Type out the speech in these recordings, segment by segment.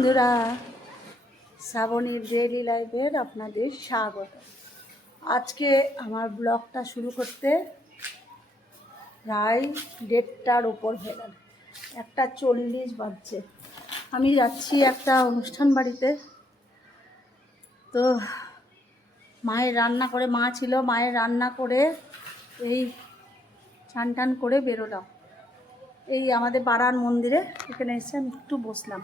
বন্ধুরা, শ্রাবণীর ডেইলি লাইফের আপনাদের স্বাগত। আজকে আমার ব্লগটা শুরু করতে প্রায় 1:30টার ওপর হয়ে গেল, 1:40 বাজছে। আমি যাচ্ছি একটা অনুষ্ঠান বাড়িতে। তো মায়ের রান্না করে, মা ছিল, মায়ের রান্না করে এই চান টান করে বেরোলাম। এই আমাদের পাড়ার মন্দিরে এখানে এসে আমি একটু বসলাম,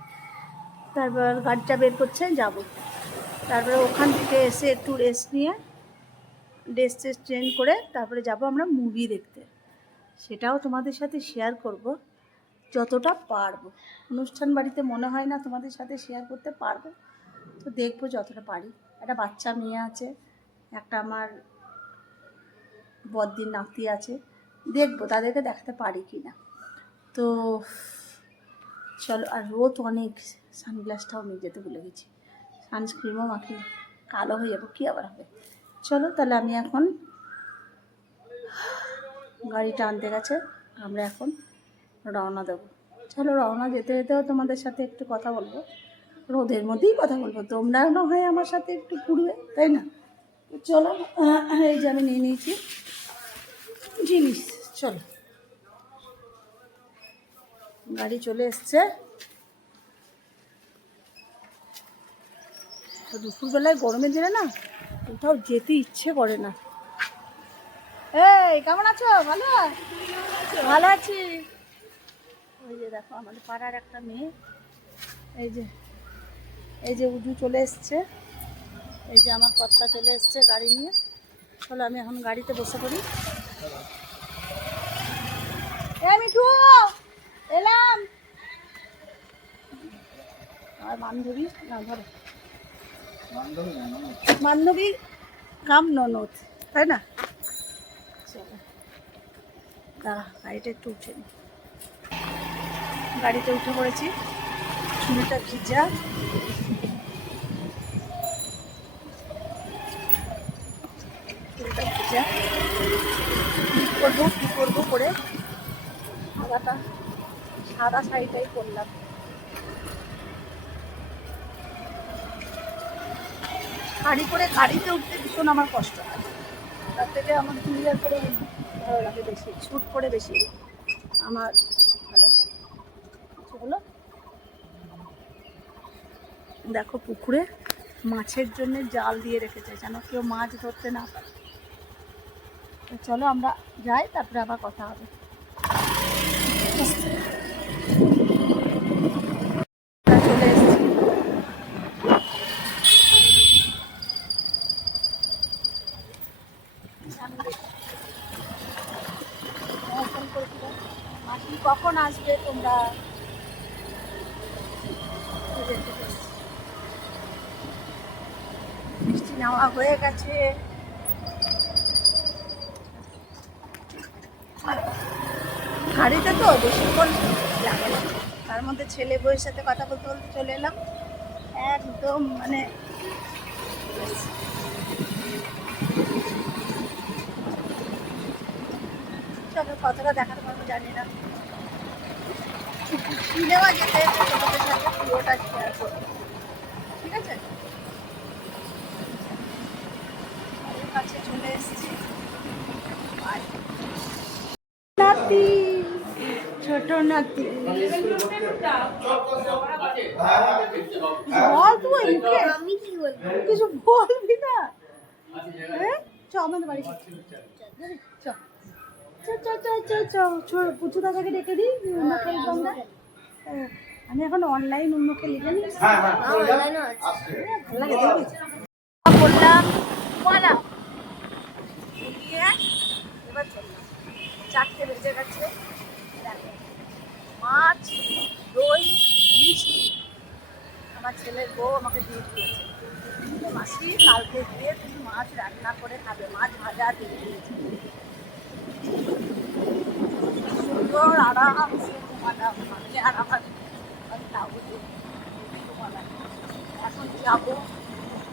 তারপর গাড়িটা বের করছে যাব। তারপরে ওখান থেকে এসে একটু রেস্ট নিয়ে ড্রেস চেঞ্জ করে তারপরে যাব আমরা মুভি দেখতে। সেটাও তোমাদের সাথে শেয়ার করব যতটা পারবো। অনুষ্ঠান বাড়িতে মনে হয় না তোমাদের সাথে শেয়ার করতে পারবো, তো দেখবো যতটা পারি। একটা বাচ্চা মেয়ে আছে, একটা আমার বড়দির নাতি আছে, দেখবো তাদেরকে দেখাতে পারি কি না। তো চলো। আর রোদ অনেক, সানগ্লাসটাও নিয়ে যেতে ভুলে গেছি, সানস্ক্রিনও মাখি, কালো হয়ে যাবো, কী আবার হবে। চলো তাহলে, আমি এখন গাড়িটা আনতে গেছে, আমরা এখন রওনা দেবো। চলো, রওনা যেতে যেতেও তোমাদের সাথে একটু কথা বলবো, রোদের মধ্যেই কথা বলবো, তোমরাও না হয় আমার সাথে একটু ঘুরবে, তাই না? চলো, এই যে আমি নিয়ে নিয়েছি জিনিস। চলো, গাড়ি চলে এসছে। তো দুপুরবেলায় গরমের দিনে না কোথাও যেতে ইচ্ছে করে না। এই কেমন আছো? ভালো, ভালো আছি। ওই যে দেখো আমাদের পাড়ার একটা মেয়ে, এই যে উজু চলে এসছে, এই যে আমার কর্তা চলে এসছে গাড়ি নিয়ে। চলো, আমি এখন গাড়িতে বসে পড়ি। মিঠু এলাম। আর বান্ধবী না, ধরো বান্ধবী কাম ননদ, তাই না? চলো দাঁড়া, গাড়িটা একটু উঠে নি। গাড়িতে উঠে পড়েছি, চুলটা ভিজা। চুলটা ভিজা, কী করবো করে সাদা শাড়িটাই পরলাম। শাড়ি পরে গাড়িতে উঠতে ভীষণ আমার কষ্ট হয়, তার থেকে আমার চুড়িদার পরে ভালো লাগে বেশি, স্যুট পরে বেশি আমার ভালো লাগে। সেগুলো দেখো, পুকুরে মাছের জন্য জাল দিয়ে রেখেছে যেন কেউ মাছ ধরতে না পারে। চলো আমরা যাই, তারপরে আবার কথা হবে। চলে এসেছি। মাসি কখন আসবে তোমরা? মিষ্টি নেওয়া হয়ে গেছে। গাড়িতে তো বেশিক্ষণ লাগে না, তার মধ্যে ছেলে বউয়ের সাথে কথা বলতে বলতে চলে এলাম একদম, মানে চলো কতটা দেখাতে পারবো জানি না। সিনেমা যেতে তোমাদের সাথে পুরোটা শেয়ার করবো, ঠিক আছে? কাছে চলে এসেছি। নাতি, ছোট নাতি, বল তুই, কিছু বলবি না? চ আমাদের বাড়ি, পুচু দাদাকে ডেকে দিই, অন্য খেলবো আমরা। আমি এখন অনলাইন অন্য খেলি, জানিস? ভালো লাগে, দেখবি? বললাম বলা, এবার চললাম। 4টে বেজে গেছে। মাছ, দই, মিষ্টি আমার ছেলের বউ আমাকে দিয়ে দিয়েছে। মাসি কালকে গিয়ে তুমি মাছ রান্না করে খাবে, মাছ ভাজা দিয়ে দিয়েছে। সুন্দর আরামসে ঘুমালাম আমি আর আমার ঘুমালাম। এখন যাবো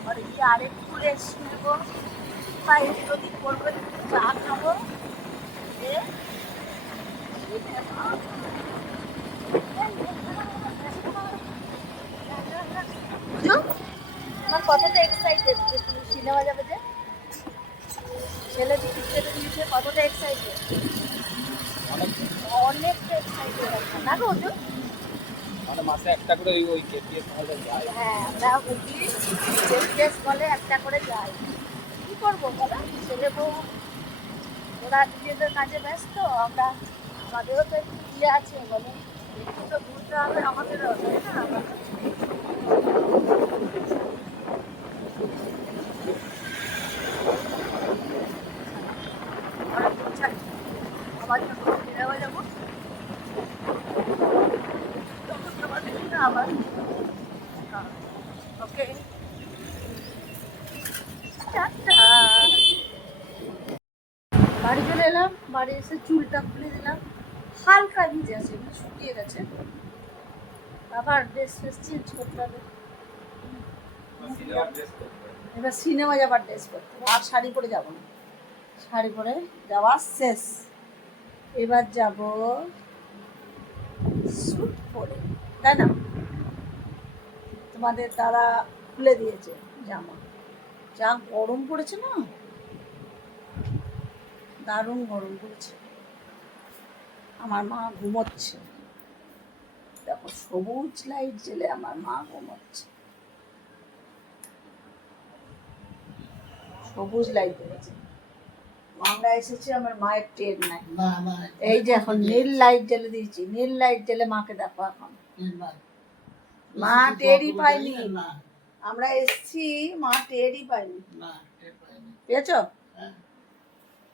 ঘরে গিয়ে আরেকটু রেস্ট নেবো, বা এদিক ওদিক করবো, একটু চা খাবো। কতটা এক্সাইটেড যে তুমি সিনেমা যাবে যে ছেলে টিকিট নিয়েছে কতটা এক্সাইটেড অনেকটা এক্সাইটেড না গো অর্জুন মানে মাসে একটা করে ওই কেপিএস হলে যায় হ্যাঁ আমরা বুঝলি কেপিএস বলে একটা করে যাই কি করবো বলো ছেলে বউ ওরা নিজেদের কাজে ব্যস্ত আমরা আমাদেরও তো একটু ইয়ে আছে বলো একটু তো ঘুরতে হবে আমাদেরও তাই না আমার যখন ফিরে যাবো তখন তোমাদের আবার ওকে বাড়ি চলে এলাম বাড়ি এসে চুলটা খুলে দিলাম হালকা ভিজে আছে এমনি শুকিয়ে গেছে আবার ড্রেস ফ্রেস চেঞ্জ করতে হবে এবার সিনেমা যাবার ড্রেস করতে হবে আর শাড়ি পরে যাবো না শাড়ি পরে যাওয়া শেষ এবার যাব স্যুট পরে তাই না তোমাদের তারা খুলে দিয়েছে জামা যা গরম পড়েছে না দারুণ গরম পড়েছে আমার মা ঘুমোচ্ছে দেখো সবুজ লাইট জ্বেলে আমার মা ঘুমোচ্ছে সবুজ লাইট জ্বেলেছে আমরা এসেছি আমার মায়ের টের নাই এই যে এখন নীল লাইট জ্বেলে দিয়েছি নীল লাইট জ্বেলে মাকে দেখো এখন মা টেরই পাইনি আমরা এসেছি মা টেরই পাইনি পেয়েছো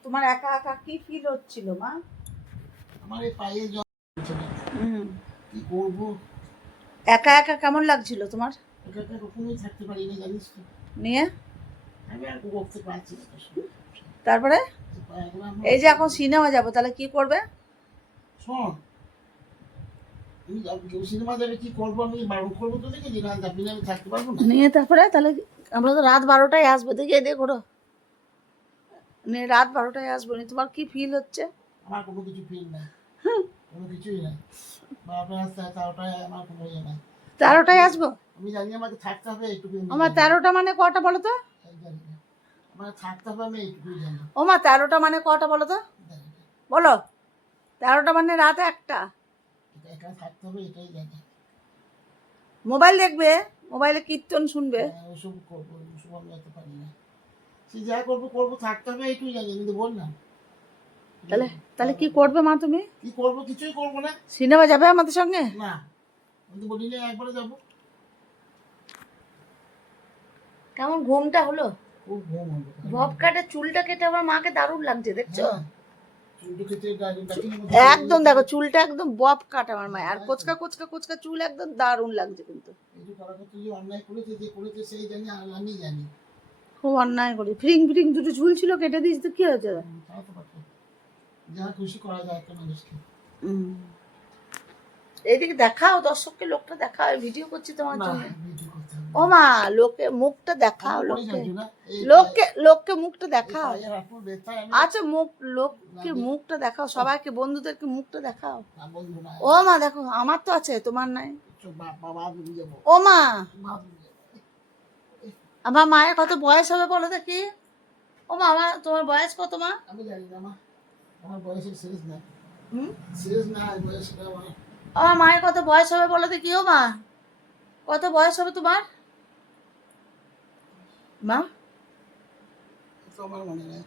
তোমার একা একা কি ফিল হচ্ছিল মা আমার এই পায়ে কি করবো একা একা কেমন লাগছিল তোমার একা একা কখনোই থাকতে পারি না জানিস তো নিয়ে আমি আর করতে পারছি না তারপরে এই যে এখন সিনেমা যাবো তাহলে কি করবে শোন কেউ সিনেমা যাবে কি করবো আমি বারণ করবো তো দেখে যে না যাবি না আমি থাকতে পারবো না নিয়ে তারপরে তাহলে আমরা তো রাত 12টায় আসবো দেখে দেখো রাত 12টায় আসবো নি তোমার কি ফিল হচ্ছে আমার কোনো কিছু ফিল নাই কোনো কিছুই নাই 12টায় আসতে 13টায় আমার কোনো ইয়ে নাই 13টায় আসবো আমি জানি আমাকে থাকতে হবে এইটুকু আমার 13টা মানে কটা বলো তো জানি না আমার থাকতে হবে আমি এইটুকুই জানি ও মা 13টা মানে কটা বলো তো বলো 13টা মানে রাত 1টা একা থাকতে হবে এটাই জানি মোবাইল দেখবে মোবাইলে কীর্তন শুনবে ওসব করবো ওসব আমি যেতে পারি না সে যা করবো করবো থাকতে হবে এইটুকুই জানি কিন্তু বললাম তাহলে তাহলে কি করবে মা তুমি কি করবো কিছুই করবো না সিনেমা যাবে আমাদের সঙ্গে না আমি তো বলি না একবারে যাবো কেমন ঘুমটা হলো খুব ঘুম হলো বব কাটে চুলটা কেটে আমার মাকে দারুণ লাগছে দেখছো চুলটা কেটে একদম দেখো চুলটা একদম বব কাট আমার মায়ের আর কোচকা কোচকা কোচকা চুল একদম দারুণ লাগছে কিন্তু এই যে করাকত যে অন্যায় করেছে যে করেছে সেই জানি আর আমি জানি খুব অন্যায় করি ফ্রিং ফ্রিং দুটো ঝুল ছিল কেটে দিয়েছি তো কি হয়েছে তাও তো পারতো যা খুশি করা যায় একটা মানুষকে এইদিকে দেখাও দর্শককে লোকটা দেখাও ভিডিও করছি তোমার জন্য ভিডিও করতে হবে ও মা লোকে মুখটা দেখাও আমি লোককে জানি না এই লোককে লোককে মুখটা দেখাও পায়ের হাঁটুর ব্যথায় আমি আচ্ছা লোককে মুখটা দেখাও সবাইকে বন্ধুদেরকে মুখটা দেখাও না বলবো না ও মা দেখো আমার তো আছে তোমার নাই বাবা ভুলে যাবো ও মা মা ভুলে যাবো আমার মায়ের কত বয়স হবে বলো দেখি ও মা আমার তোমার বয়স কত মা আমি জানি না মা আমার বয়সের শেষ না হুম শেষ না বয়সটা আমার আমার মায়ের কত বয়স হবে বলো দেখি ও মা কত বয়স হবে তোমার মা তো আমার মনে নেই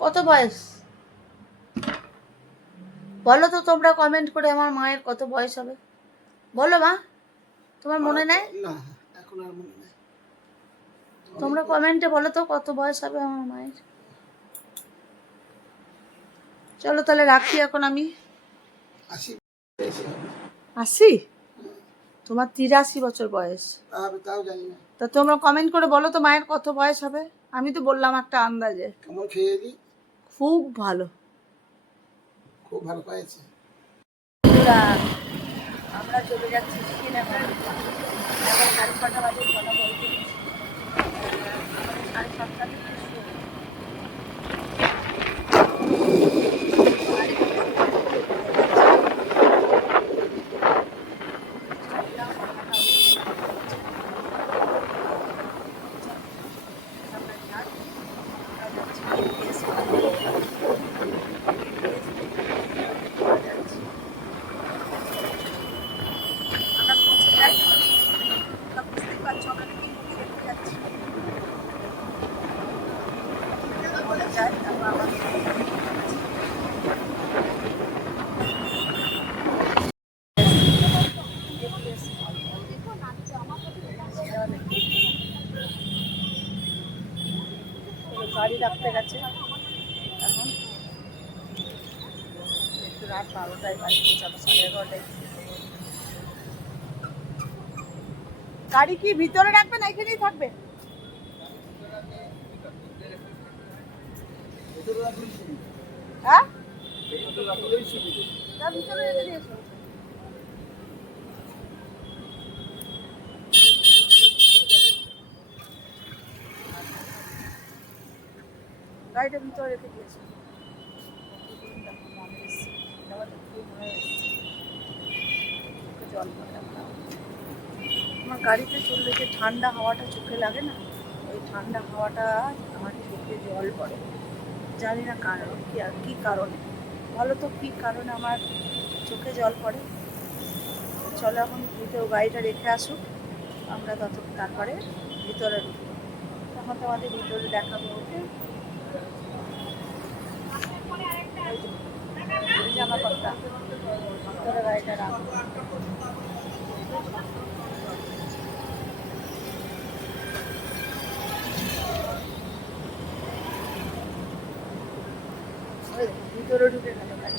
কত বয়স বলো তো তোমরা কমেন্ট করে আমার মায়ের কত বয়স হবে বলো মা তোমার মনে নেই না এখন আর মনে নেই তোমরা কমেন্টে বলো তো কত বয়স হবে আমার মায়ের চলো তাহলে রাখি এখন আমি 80 তোমার 83 বছর বয়স তাও জানি না তা তোমরা কমেন্ট করে বলো তো মায়ের কত বয়স হবে আমি তো বললাম একটা আন্দাজে কেমন খেয়ে দিই খুব ভালো খুব ভালো পাইছে আমরা চলে যাচ্ছি সিনেমায় এখন 6:30 বাজে কথা বলতে 7:30 গাড়ি রাখতে গেছে। এখন একটু রাত 12টায় বাড়ি পৌঁছাবো, 11:30টায়। গাড়ি কি ভিতরে রাখবে না এখানেই থাকবে? হ্যাঁ, ভিতরে রেখে দিয়েছো। গাড়িটা ভিতরে রেখে দিয়েছে। জল আমার গাড়িতে চললে যে ঠান্ডা হাওয়াটা চোখে লাগে না, ওই ঠান্ডা হাওয়াটা আমার চোখে জল পড়ে। জানি না কারণ কি, আর কী কারণে বলো তো, কী কারণে আমার চোখে জল পড়ে। চলো এখন ভিতরে গাড়িটা রেখে আসুক, আমরা তারপরে ভিতরে ঢুকবো, তখন তোমাদের ভিতরে দেখাবো। ওকে, জামা কাপড়টা ভিতরে গাড়িটা রাখবো। ভিতরে ঢুকে গেল গাড়ি,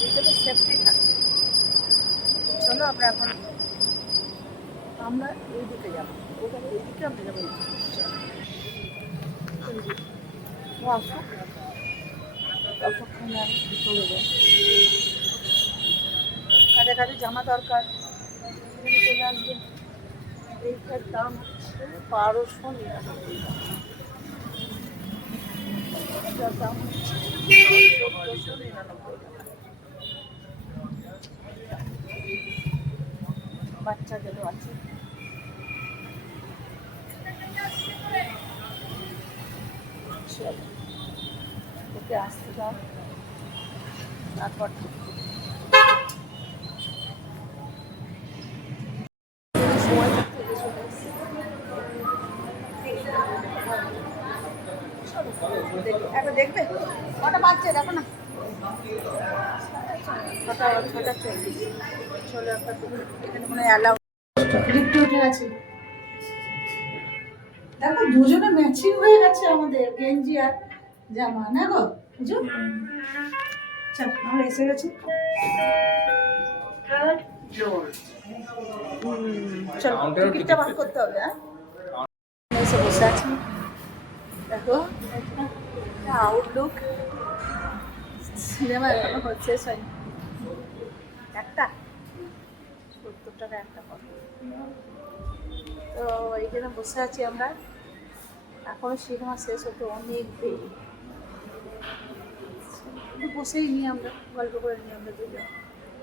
ভিতরে সেফটি থাকবে। চলো আমরা এখন এই দিকে যাবো, ওখানে এই দিকে আমরা যাবো। ও আসুক, ততক্ষণে আমি ভিতরে যাই। কাদের কাদের জামা দরকার এখানে চলে আসবে। এইটার দাম হচ্ছে 1299 টাকা। এটার দাম হচ্ছে 1499 টাকা। বাচ্চাদেরও আছে। ওকে আসতে দাও, তারপর সময় থাকতে চলে এসেছি। একবার দেখবে কটা বাজছে দেখো না, 6:40। চলো একটা এখানে মনে হয় অ্যালাউ লিফটে উঠে গেছে। দেখো দুজনে ম্যাচিং হয়ে গেছে আমাদের গেঞ্জি আর জামা, না গো বুঝো? চল আমরা এসে গেছি। চলো টিকিটটা বার করতে হবে। হ্যাঁ, এসে বসে আছি। দেখো আউটলুক, সিনেমা এখনো হচ্ছে হয়নি। একটা 70 টাকা একটা কত। তো এইখানে বসে আছি আমরা, এখনো সিনেমা শেষ হতে অনেক দেরি। একটু বসেই নিই আমরা, গল্প করে নিই আমরা দুজন।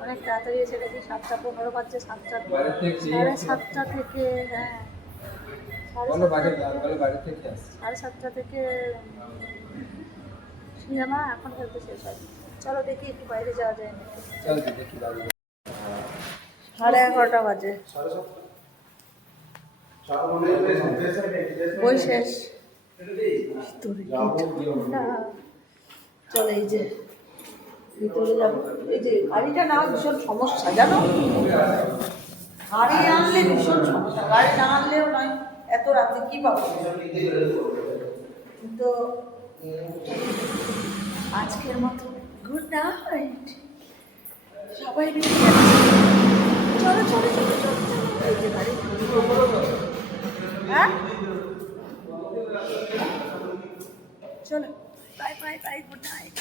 অনেক তাড়াতাড়ি এসে গেছি, 7:15 বাজছে। 7:30 থেকে, হ্যাঁ 7:30 থেকে সিনেমা এখন হয়তো শেষ হয়। চলো দেখি একটু বাইরে যাওয়া যায় না। 11:30 বাজে, বই শেষ। চলো এই যে ভিতরে যাবো। এই যে গাড়িটা না ভীষণ সমস্যা জানো, গাড়ি আনলে ভীষণ সমস্যা, গাড়ি না আনলেও নয়। এত রাতে কি পাবো? তো আজকের মতো গুড নাইট সবাই মিলে। চলো চলো চলো চলো চলো, এই যে গাড়ি। হ্যাঁ চলো, bye bye bye, good night.